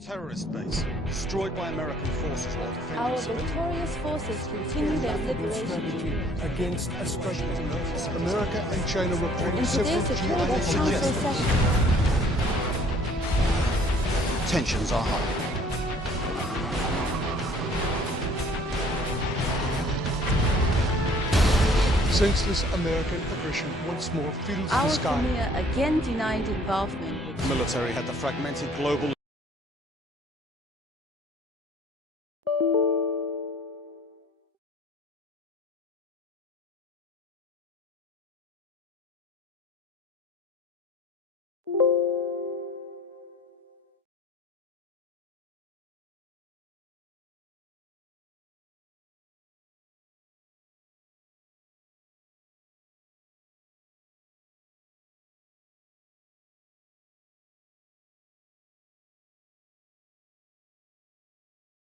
Terrorist base, destroyed by American forces while defending Our civilians. victorious forces continue their liberation against Australia. America and China reporting in several today's Security Council geopolitical session. Tensions are high. senseless American aggression once more fills Our the sky. premier again denied involvement. The military had the fragmented global